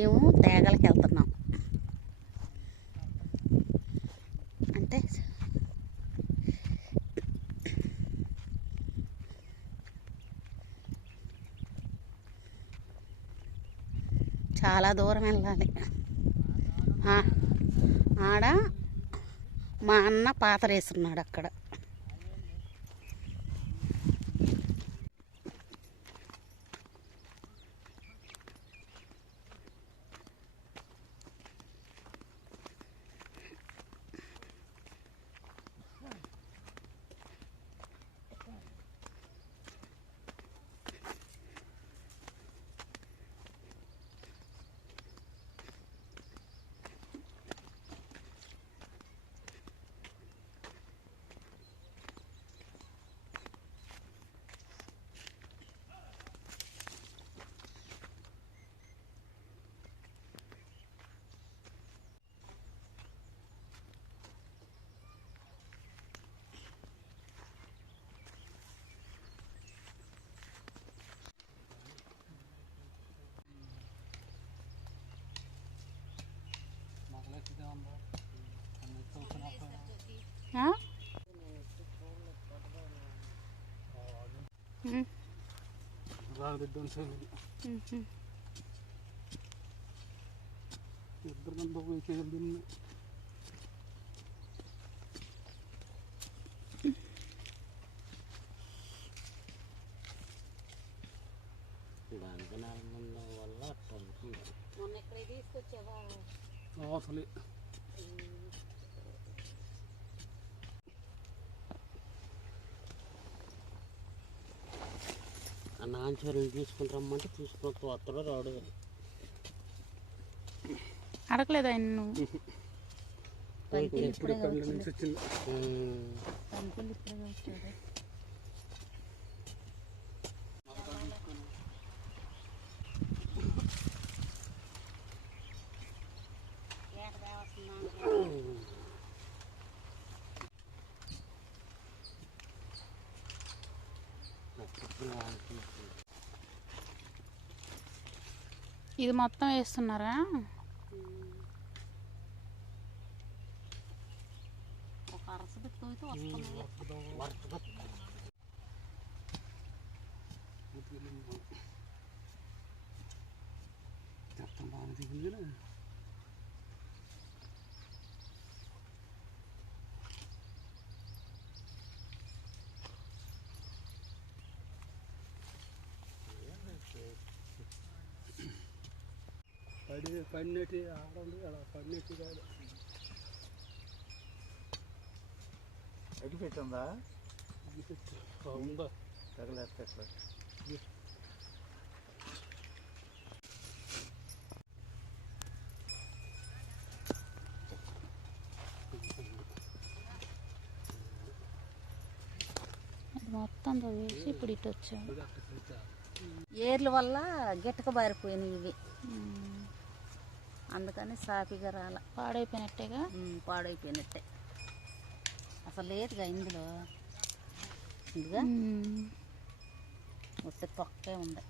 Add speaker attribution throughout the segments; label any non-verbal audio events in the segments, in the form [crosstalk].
Speaker 1: మేము తేగలకి వెళ్తున్నాం. అంటే చాలా దూరం వెళ్ళాలి. ఆ, ఆడ మా అన్న పాతరేస్తున్నాడు అక్కడ. ఆ? ఉమ్, ఉమ్, ఉమ్.
Speaker 2: వల్ల అట్లా ఉంటుంది.
Speaker 1: మొన్న ఇక్కడ తీసుకొచ్చావా
Speaker 3: అసలు
Speaker 2: నాంచవరం తీసుకుని రమ్మంటే తీసుకుని వస్తాడో రాడు
Speaker 1: అడగలేదు ఆయన నువ్వు
Speaker 3: పల్లె నుంచి వచ్చింది
Speaker 2: ఉమ్.
Speaker 1: పంతులు ఇప్పుడే వచ్చాడు ఇది మొత్తం వేస్తున్నారా? ఒక అరస పెట్టుకుంటే వస్తుంది
Speaker 3: చెప్తాం బాగా దిగింది పడి పడినట్టు ఆడండి అలా పడినట్టు కాదు
Speaker 4: అగ్గి పెట్టిందా?
Speaker 3: ఉందా
Speaker 4: తగలేస్తా
Speaker 1: మొత్తం వేసి ఇప్పుడు ఇటు వచ్చాము. ఏర్ల వల్ల గిట్టక బారిపోయినాయి ఇవి. అందుకని సాఫీగా రాల. పాడైపోయినట్టేగా? పాడైపోయినట్టే. అసలు లేదుగా ఇందులో. ఇదిగా? వస్తే తొక్కే ఉంది.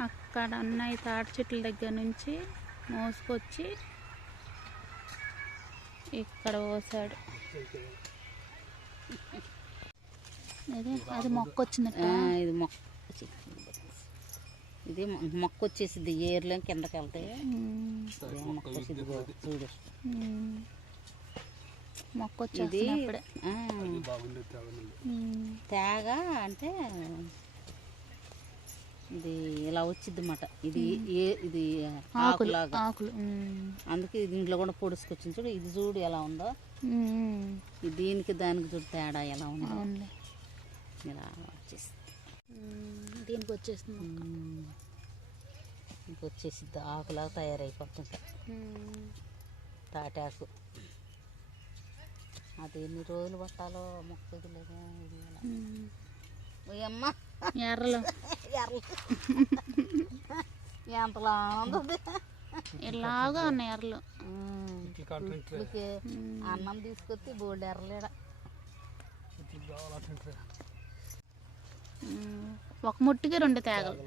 Speaker 1: అక్కడ ఈ తాటి చెట్ల దగ్గర నుంచి మోసుకొచ్చి ఇక్కడ పోసాడు. అదే అది మొక్క వచ్చినట్టు ఇది మొక్క ఇది మొక్క వచ్చేసింది ఏర్లో కిందకి వెళ్తాయి మొక్క వచ్చింది చూడు. మొక్క వచ్చేది తేగ అంటే ఇది ఇలా వచ్చింది అన్నమాట ఇది ఏ ఇది ఆకులాగా.
Speaker 5: ఆకులు
Speaker 1: అందుకే దీంట్లో కూడా పొడుచుకొచ్చింది చూడు ఇది చూడు ఎలా ఉందో. ఇది దీనికి దానికి చూడు తేడా ఎలా ఉందో. ఇలా వచ్చేసి
Speaker 5: దీనికి వచ్చేస్తుంది
Speaker 1: ఇంకొచ్చేసిద్ది ఆకులాగా తయారైపోతుంది. తాటాకు. అది ఎన్ని రోజులు పట్టాలో మొక్క ఇది లేదా. ఓయమ్మ
Speaker 5: ఎర్రలు.
Speaker 1: ఎర్రలు. ఎంతలా ఉంది.
Speaker 5: ఇలాగా ఉన్నాయి ఎర్రలు.
Speaker 1: అన్నం తీసుకొచ్చి బోల్డ్ ఎర్రలేడ.
Speaker 5: ఒక ముట్టికి రెండు తేగలు.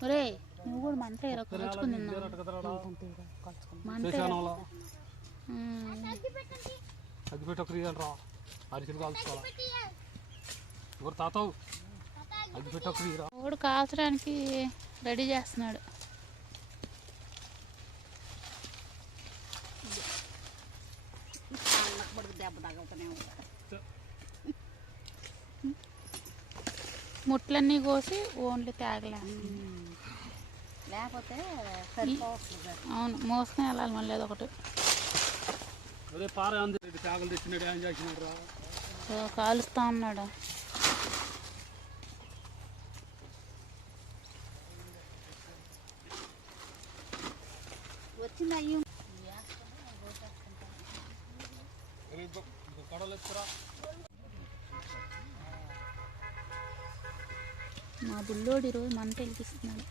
Speaker 5: ఒరే నువ్వు కూడా మంట కాల్చుకుని మంట
Speaker 3: చేశానంలో
Speaker 5: ఉమ్,
Speaker 3: అది పెట్టి ఒకరు ఇయ్యాలి రా. అరిసెలు కాల్చుకోవాలా? ఎవరు తాతావు? అది పెట్టి ఒకరు ఇయ్యరా
Speaker 5: వాడు కాల్చడానికి రెడీ చేస్తున్నాడు.
Speaker 1: దెబ్బ
Speaker 5: ముట్లన్నీ కోసి ఓన్లీ తేగలే.
Speaker 1: లేకపోతే
Speaker 5: అవును మోసుకొని వెళ్ళాలి మళ్ళీ సో కాలుస్తా ఉన్నాడు.
Speaker 1: వచ్చింది అయ్యి
Speaker 5: బుల్లోడు ఈరోజు మంట వెలిగిస్తున్నాడు.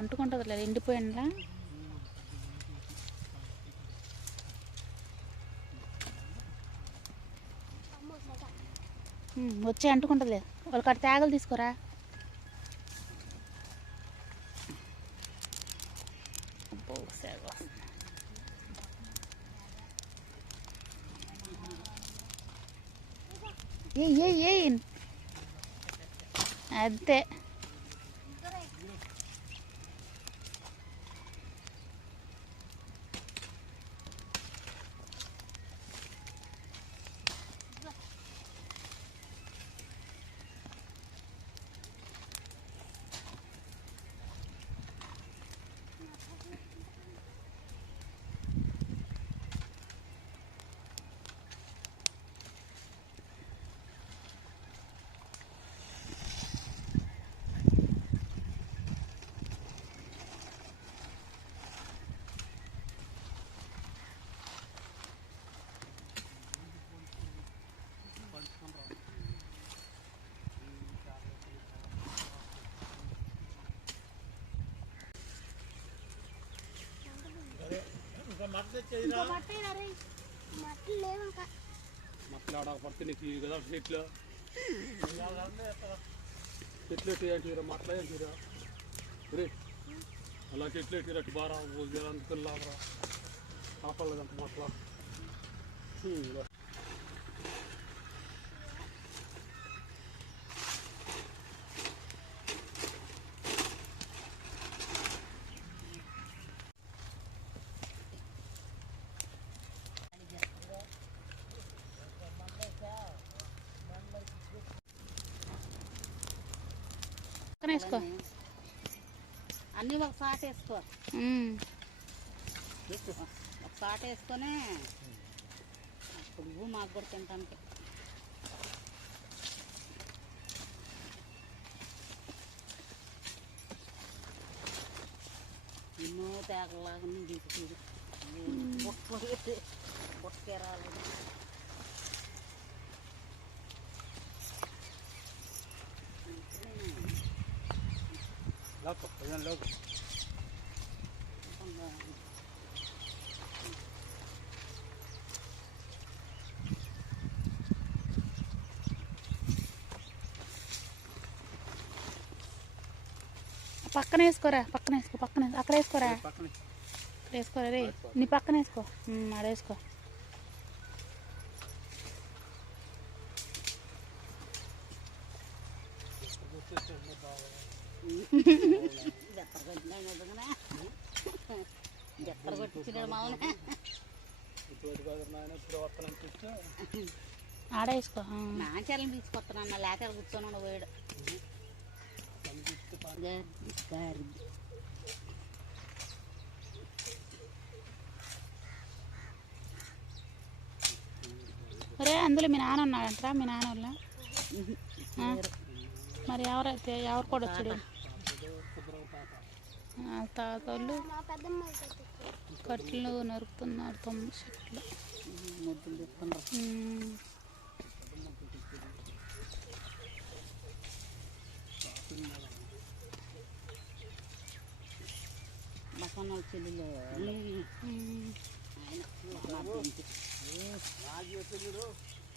Speaker 5: అంటుకుంటుంది ఎండిపోయిందా వచ్చి అంటుకుంటుంది వాళ్ళకి అక్కడ తేగలు తీసుకోరా? అంతే.
Speaker 3: మక్కలు ఆడ పడితే నీకు కదా చెట్లు. చెట్లు ఎట్టి ఏంటిరా మట్ల ఏంటిరా రే. అలా చెట్లు ఎట్టిరా బారా అందుకు లాగరా. కాపాడలేదంట మట్ల.
Speaker 5: పక్కన వేసుకో.
Speaker 1: అన్నీ ఒక సాట వేసుకో. ఒక సాట వేసుకొని భూమి మాకు కూడా తింటానికి ఎన్నో తేగలాగా పెట్టి బొట్టకే రాలేదు
Speaker 5: పక్కన వేసుకోరా పక్కన వేసుకో పక్కన. అక్కడ వేసుకోరా అక్కడ వేసుకోరా రే నీ పక్కన వేసుకో ఆడ వేసుకో
Speaker 1: జత్తర [laughs] జత్తర కొట్టించినాడు మామూలు
Speaker 3: ఇటువంటి కాదు నాయన ఇప్పుడు వస్తానని చెప్తే
Speaker 5: ఆడ వేసుకో. ఆ.
Speaker 1: నాచారం తీసుకొస్తున్నాను లేక కూర్చొని పోయాడు
Speaker 5: ఒరే అందులో మీ నాన్న ఉన్నాడంటరా? మీ నాన్న వాళ్ళ? మరి ఎవరైతే ఎవరు కూడా వచ్చాడు?
Speaker 1: పెంచి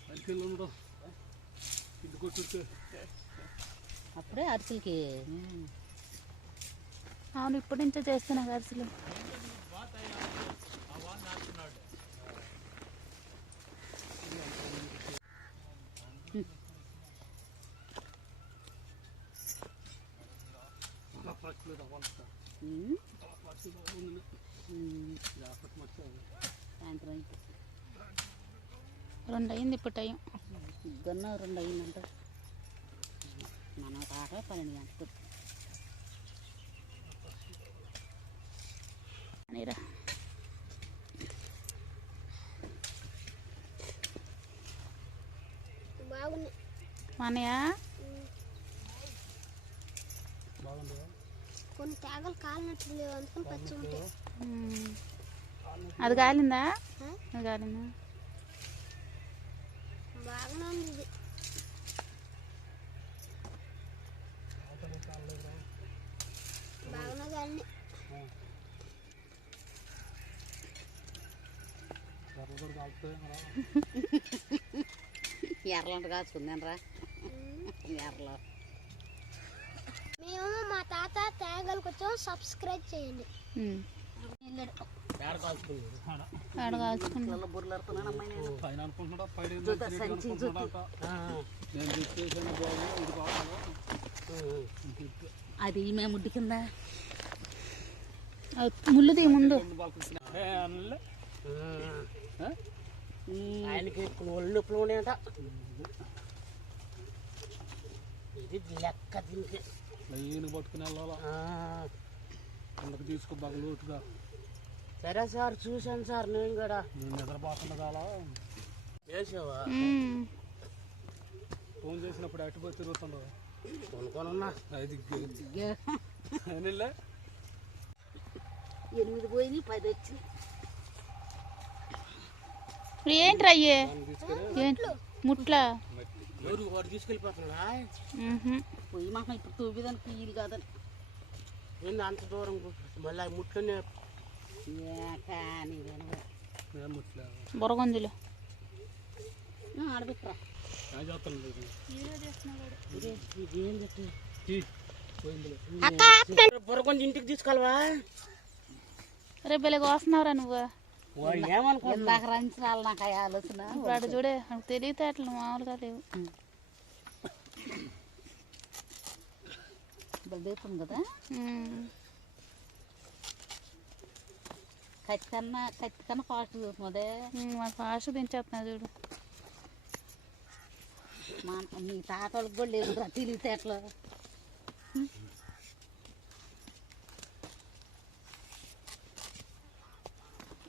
Speaker 3: అరికెళ్ళు ఉండవు ఇంటి కొట్టుడితే
Speaker 1: అప్పుడే అరిసెలకి
Speaker 5: అవును ఇప్పటి నుంచే చేస్తున్నా
Speaker 3: గరిసెలు
Speaker 1: సాయంత్రం
Speaker 5: రెండు అయింది ఇప్పుడు టైం.
Speaker 1: గన్న రెండు అయిందంట మన తాట పన్నెండు గంటలు
Speaker 5: నీరా
Speaker 3: బాగుందా.
Speaker 6: కొన్ని తేగలు కాలినట్లు లేవు అందుకని పచ్చి ఉంటాయి
Speaker 5: ఉమ్. అది కాలిందా? అది కాలిందా?
Speaker 6: బాగానే ఉంది ఇది. బాగానే
Speaker 1: ఎర్రలంట కాచుకుందాను రా ఎర్రలో.
Speaker 6: మేము మా తాత తేగలకు వచ్చాం సబ్స్క్రైబ్ చేయండి.
Speaker 1: అది మేము ముడ్డి కింద.
Speaker 5: అది ముళ్ళు తీ ముందు
Speaker 2: ఆయనకి ఒళ్ళు నొప్పులు ఉన్నాయంట. ఇది లెక్క దీనికి.
Speaker 3: లైన్ పట్టుకుని వెళ్ళాలా?
Speaker 2: ఆ,
Speaker 3: కిందకి తీసుకో బాగా లోతుగా.
Speaker 2: సరే సార్ చూశాను సార్ నేను కూడా.
Speaker 3: నేను నిద్రపోకుండా కాలా?
Speaker 2: వేసావా.
Speaker 3: ఫోన్ చేసినప్పుడు అటు పోయి తిరుగుతుండవు.
Speaker 2: కొనుక్కొనున్నా.
Speaker 3: అది
Speaker 1: ఎనిమిది పోయినాయి పది వచ్చి
Speaker 5: ఇప్పుడు ఏంటి అయ్యే? ముట్ల.
Speaker 1: పోయి మాకు ఇప్పుడు తూబిదానికి వీలు కాదని.
Speaker 2: ఏంది అంత దూరం? మళ్ళీ ముట్లోనే
Speaker 1: ఆడబెట్టురా.
Speaker 3: పోయిందిలే.
Speaker 2: బుర్రకొండ ఇంటికి తీసుకెళ్ళవా?
Speaker 5: రేపు వెళ్ళి వస్తున్నావురా నువ్వు.
Speaker 1: ఇందాక రంచాలి నాకు ఆ ఆలోచన.
Speaker 5: ఇప్పుడు చూడే మామూలుగా లేవు.
Speaker 1: బలిదేపుంది కదా. కత్తి కన్నా కత్తి కన్నా ఫాస్ట్
Speaker 5: ఫాస్ట్ దించేస్తున్నా చూడు.
Speaker 1: మా మీ తాత వాళ్ళకి కూడా లేదు తెలివితేటలు.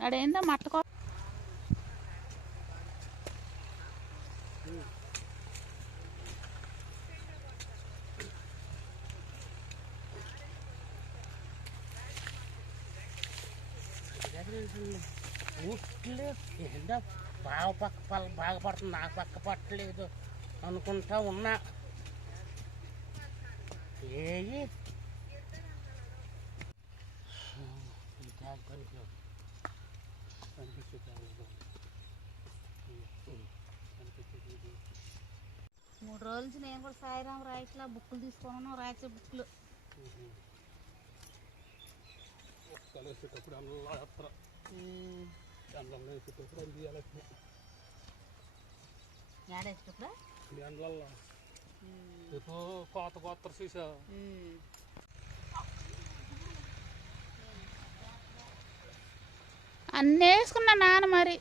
Speaker 5: ఆడేందో మట్టకో
Speaker 2: ముట్లు ఏందో బాగా పక్క పల్ల బాగా పడుతుంది నాకు పక్క పట్టలేదు అనుకుంటా ఉన్నా. ఏయి ఇంకా పనికి
Speaker 3: కనిపించే కాదు. కనిపించేది.
Speaker 1: మూడు రోజుల నుంచి నేను కూడా సాయిరాం రాయట్లా బుక్కులు తీసుకున్నాను రాసే బుక్కులు.
Speaker 3: కలిసేటప్పుడు అల్లా ఎత్తర ఎండల్లో వేసేటప్పుడు? అది తీయాలి
Speaker 1: ఏడేసేటప్పుడు
Speaker 3: ఎండల్లో రేపు కోత కోత చూసా
Speaker 5: అన్నీ వేసుకున్నా నాన్న మరి.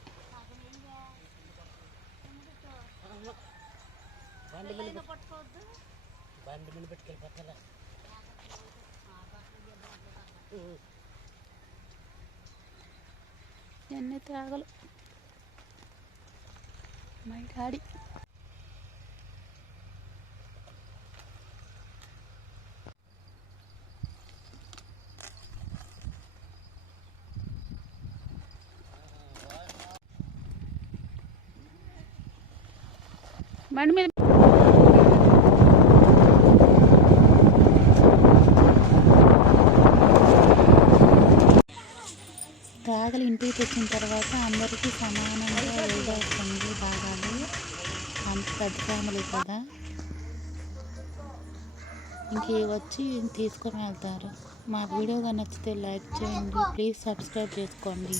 Speaker 5: ఎన్ని త్యాగలు మై డాడీ బండి మీద తేగలు ఇంటికి తెచ్చిన తర్వాత అందరికీ సమానంగా వేసేస్తుంది భాగాలు. అంత పెద్ద ఫ్యామిలీ కదా. ఇంక వచ్చి తీసుకొని వెళ్తారు. మా వీడియోగా నచ్చితే లైక్ చేయండి. ప్లీజ్ సబ్స్క్రైబ్ చేసుకోండి.